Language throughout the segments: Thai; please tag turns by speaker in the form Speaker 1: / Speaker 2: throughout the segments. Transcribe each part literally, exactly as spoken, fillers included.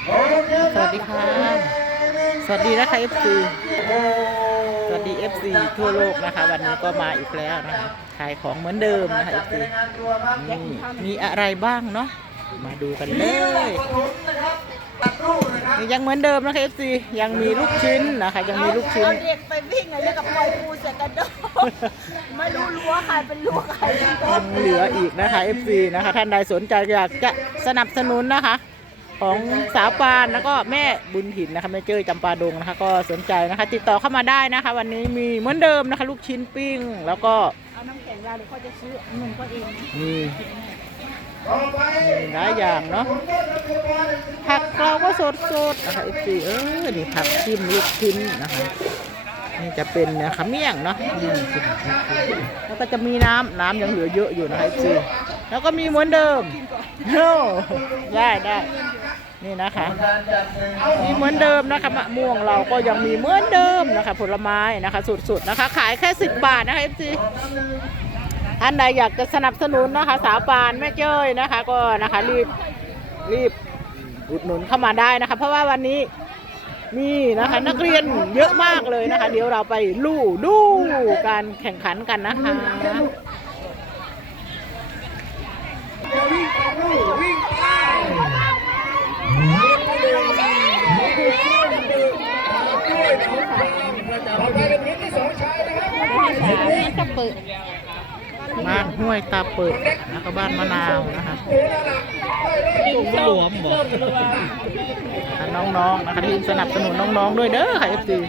Speaker 1: สวัสดีค่ะสวัสดีนะคะ เอฟ ซี สวัสดี เอฟ ซี ทั่วโลกนะคะวันนี้ก็มาอีกแล้วนะคะขายของเหมือนเดิมนะคะ เอฟ ซี นี่มีอะไรบ้างเนาะมาดูกันเลยนี่ยังเหมือนเดิมนะคะ เอฟ ซี ยังมีลูกชิ้นนะคะยังมีลูกชิ้น
Speaker 2: เด็กไปวิ่งอะไรกับปล่อยปูเสร็จกันโดไม่รู้รั้วใครเป็นรั้วใคร
Speaker 1: ยังเหลืออีกนะคะ เอฟ ซี นะคะท่านใดสนใจอยากจะสนับสนุนนะคะของสาวปานแล้วก็แม่บุญถิ่นนะคะแม่เจ้ยจำปาดงนะคะก็สนใจนะคะติดต่อเข้ามาได้นะคะ วันนี้มีเหมือนเดิมนะคะลูกชิ้นปิ้งแล้วก็
Speaker 2: เอาน้ำแข็งยาหรือเขาจะซื้อเงินเขาเอง
Speaker 1: มีหลายอย่างเนาะผักเราก็สดสดนะคะอีกทีเออนี่ผักจิ้มลูกชิ้นนะคะนี่จะเป็นนะคะเมี่ยงเนาะแล้วก็จะมีน้ำน้ำยังเหลือเยอะอยู่นะคะอีกทีแล้วก็มีเหมือนเดิมโอ้ได้ได้นี่นะคะมีเหมือนเดิมนะคะมะม่วงเราก็ยังมีเหมือนเดิมนะคะผลไม้นะคะสุดๆนะคะขายแค่สิบบาทนะคะเอฟซีท่านใดอยากจะสนับสนุนนะคะสาวปานแม่เจ้ยนะคะก็นะคะรีบรีบอุดหนุนเข้ามาได้นะคะเพราะว่าวันนี้มีนะคะนักเรียนเยอะมากเลยนะคะเดี๋ยวเราไปลู่ดูการแข่งขันกันนะคะวิ่งไปวิ่งไปบ้านห้วยตาเปิดนะคะบ้านมะนาวนะคะหลวมบอกน้องๆนะคะทีมสนับสนุนน้องๆด้วยเด้อค่ะเอฟซี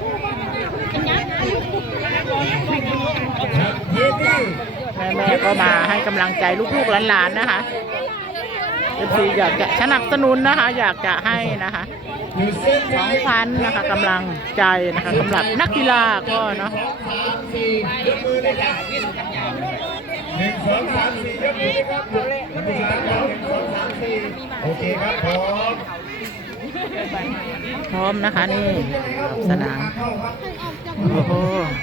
Speaker 1: แม่ๆก็มาให้กำลังใจลูกๆหลานๆนะคะเอฟซีอยากจะสนับสนุนนะคะอยากจะให้นะคะสองพันนะคะกำลังใจนะคะสำหรับนักกีฬาก็เนาะ
Speaker 3: หนึ่งสองสามสี่ยกมือครับผู้ชายพร้อมหนึ่งสองสามสี่โอเคครับพร้อม
Speaker 1: พร้อมนะคะนี่สนามโอ้โห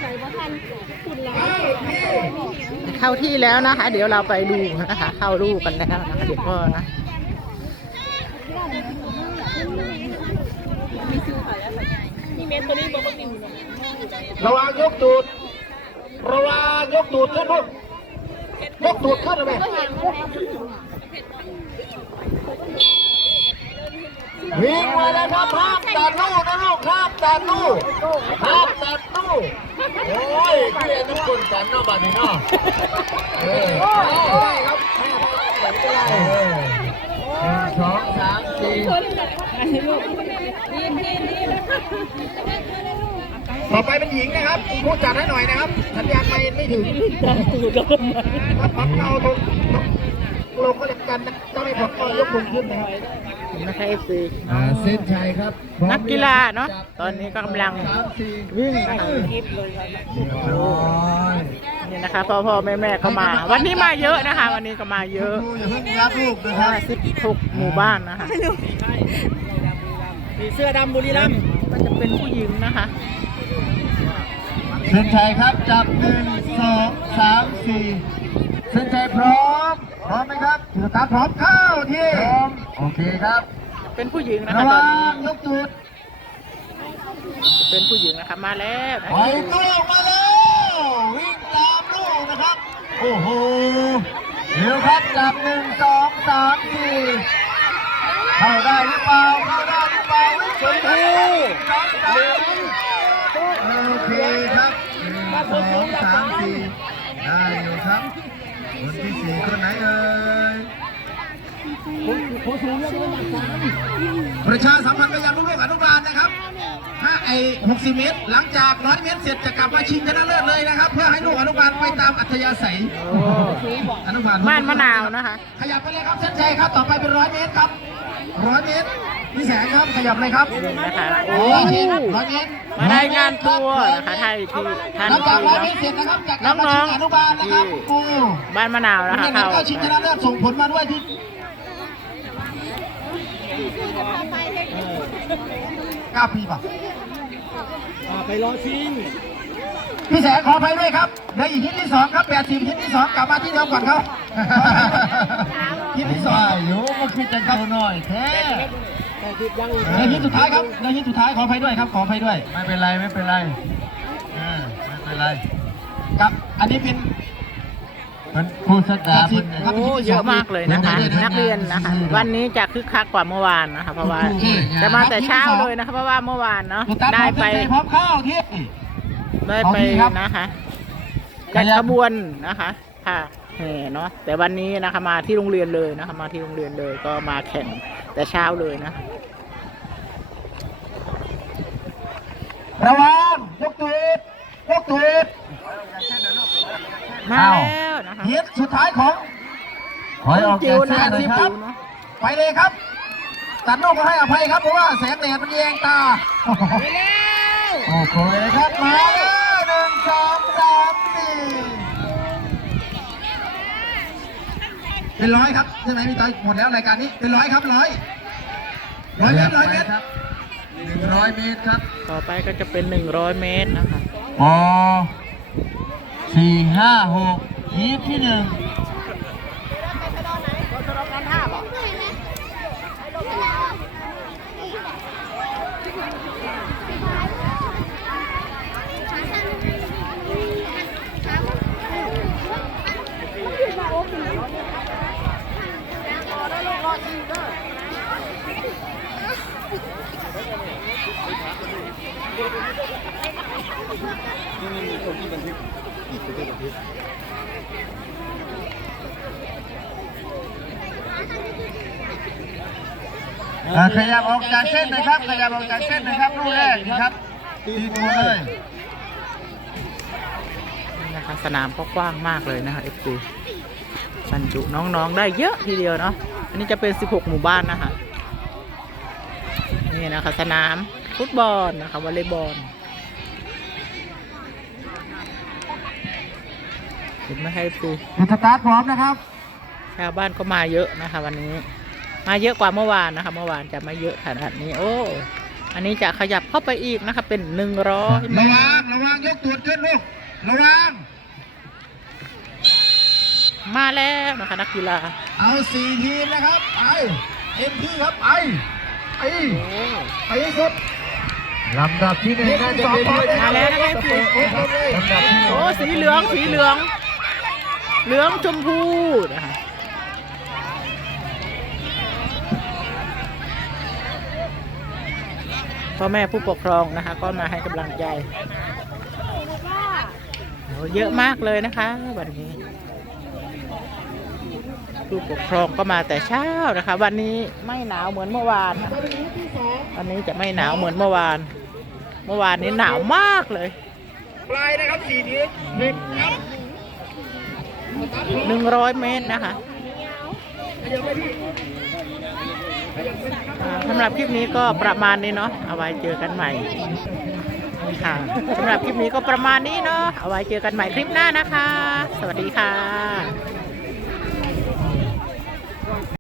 Speaker 1: เข้าที่แล้วนะคะเดี๋ยวเราไปดูนะคะเข้าดูกันแล้วนะคะเดี๋ยวก็นะ
Speaker 3: ระวังยกตูดระวังยกตูดขึ้นลูกยกตูดขึ้นเลยวิ่งมาแล้วครับห้ามตัดลูกนะลูกห้ามตัดลูกห้ามตัดลูกโอ้ยเรียนทุกคนกันเนาะบ้านนี้เนาะเออได้ครับไม่เป็นไรหนึ่งสองสามสี่ต่อไปเป็นหญิงนะครับผู้จัดให้หน่อยนะครับสัญญาณไม่ไม่ถึงพัดเอาตรงลงก็เล็กกันต้องไม่พอก็ยกลงขึ้นนะครับ
Speaker 1: นะคะเอฟซี
Speaker 3: เส้นชัยครับ
Speaker 1: นักกีฬาเนาะตอนนี้ก็กำลังวิ่งนะคะนี่นะคะพ่อพ่อแม่แม่ก็มาวันนี้มาเยอะนะคะวันนี้ก็มาเยอะ
Speaker 3: อย่าเพิ่งรักลูกนะครับ
Speaker 1: สิบหกหมู่บ้านนะคะ
Speaker 2: มีเสื้อดำบุรีรัมย์
Speaker 1: มันจะเป็นผู้หญิงนะคะ
Speaker 3: เส้นชัยครับจับหนึ่งสองสามสี่เส้นชัยพร้อมพร้อมไหมครับถือตาพร้อมเข้าที่พร้อมโอเคครับ
Speaker 1: เป็นผู้หญิงนะ
Speaker 3: คะตอนนี้ยกจุด
Speaker 1: เป็นผู้หญิงนะคะมาแล้ว
Speaker 3: ปล่อยตัวออกมาแล้ววิ่งตามลูกนะครับโอ้โหเร็วครับจับหนึ่งสองสามสี่เข้าได้หรือเปล่าเข้าได้หรือเปล่าวิ่งชนพูโอเคครับหนึ่งสองสามสี่ได้อยู่ครับคนที่สี่คนไหนเอ่ยประชาสัมพันธ์ไปยังลูกๆอนุบาลนะครับถ้าไอ้หกสิบเมตรหลังจากร้อยเมตรเสร็จจะกลับมาชิงชนะเลิศเลยนะครับเพื่อให้ลูกอนุบาลไปตามอัธยาศัยอนุบาล
Speaker 1: บ้านมะนาวนะคะ
Speaker 3: ขยับไปเลยครับเส้นชัยครับต่อไปเป็นร้อยเมตรครับร้อยเมตรพี่แสงครับขยับเลยครับ
Speaker 1: นะคะ
Speaker 3: ร้อยเมตรร้อยเมตร
Speaker 1: มาได้งานตัวนะคะไทยที่ท่านที่น้องๆอนุบาลนะครับบ้านมะนาวนะคะ
Speaker 3: เขาชิงชนะเลิศส่งผลมาด้วยที่เก้าปีป่ะ
Speaker 2: ไปรอชิง
Speaker 3: พี่แสงขอไปด้วยครับเดี๋ยวอีกทีที่สองครับแปดสิบทีที่สองกลับมาที่เดิมก่อนครับทีที่สองอยู่ก็คือจะเข้าหน่อยแท้นาทีสุดท้ายครับนาทีสุดท้ายขออภัยด้วยครับขออภัยด้วยไม่เป็นไรไม่เป็นไรเออไม่เป็นไรครับอันนี้เป็นเป็นผู้สัตว์
Speaker 1: โอ้เยอะมากเลยนะคะนักเรียนนะคะวันนี้จะคึกคักกว่าเมื่อวานนะคะเพราะว่าจะมาแต่เช้าเลยนะคะเพราะว่าเมื่อวานเนาะได้ไป
Speaker 3: พร้อมข้าวที่
Speaker 1: ได้ไปนะคะจัดขบวนนะคะค่ะแห่เนาะแต่วันนี้นะคะมาที่โรงเรียนเลยนะคะมาที่โรงเรียนเลยก็มาแข่งแต่เช้าเลยนะ
Speaker 3: ระวังยกตูดยกตูด
Speaker 1: มาแล้วนะคะ
Speaker 3: เฮียสุดท้ายของขอให้ออก
Speaker 1: จิ๋
Speaker 3: จาก
Speaker 1: ว
Speaker 3: เส้
Speaker 1: นะ
Speaker 3: นเลย
Speaker 1: ที่
Speaker 3: ค
Speaker 1: ปู
Speaker 3: รับ
Speaker 1: เนาะ
Speaker 3: ไปเลยครับตัดลูกก็ให้อภัยครับเพราะว่าแสงแดดมันแยงตาโอ้โหครับมาแล้วหนึ่งสองสามสี่เป็นร้อยครับใช่ไหมพี่ต้อยหมดแล้วรายการนี้เป็นร้อยครับร้อยร้อยเมตรร้อยเมตรครับหนึ่งร้อยเมตรครับ
Speaker 1: ต่อไปก็จะเป็นหนึ่งร้อยเมตรนะคะ
Speaker 3: ปสี่ห้าหกยีบที่หนึ่งขยับออกจากเส้นนะครับขยับออกจากเส้นนะครับลูกแรกนะครับตีตัวเลย
Speaker 1: นี่นะคะสนามก็กว้างมากเลยนะคะเอฟซีบรรจุน้องๆได้เยอะทีเดียวเนาะอันนี้จะเป็นสิบหกหมู่บ้านนะคะนี่นะคะสนามฟุตบอลนะคะวอลเลย์บอลเห็นไหมคะเอฟซี
Speaker 3: สตาร์ทพร้อมนะครับ
Speaker 1: ชาวบ้านก็มาเยอะนะคะวันนี้มาเยอะกว่าเมื่อวานนะคะเมื่อวานจะไม่เยอะขนาดนี้โอ้อันนี้จะขยับเข้าไปอีกนะคะเป็นหนึ่งร้อย
Speaker 3: ระวังระวังยกตัวขึ้นลูกระวัง
Speaker 1: มาแล้วนะคะนักกีฬา
Speaker 3: เอาสี่ทีมนะครับไปเต็มที่ครับไปไป
Speaker 1: โอ้
Speaker 3: ไปให้สุดลำดับที่หนึ่งน่าจะเป็นด้วย
Speaker 1: มาแล้วนะคะพี่
Speaker 3: ลำดับที่หนึ่ง
Speaker 1: โอ้สีเหลืองสีเหลืองเหลืองชมพูนะคะพ่อแม่ผู้ปกครองนะคะก็มาให้กำลังใจโอ้เยอะมากเลยนะคะวันนี้ผู้ปกครองก็มาแต่เช้านะคะวันนี้ไม่หนาวเหมือนเมื่อวานนะวันนี้จะไม่หนาวเหมือนเมื่อวานเมื่อวานนี้หนาวมากเลย
Speaker 3: ปลายนะครับสี่ทีมหนึ่งครับ
Speaker 1: หนึ่งร้อยเมตรนะคะอ่าสำหรับคลิปนี้ก็ประมาณนี้เนาะเอาไว้เจอกันใหม่ค่ะสำหรับคลิปนี้ก็ประมาณนี้เนาะเอาไว้เจอกันใหม่คลิปหน้านะคะ สวัสดีค่ะ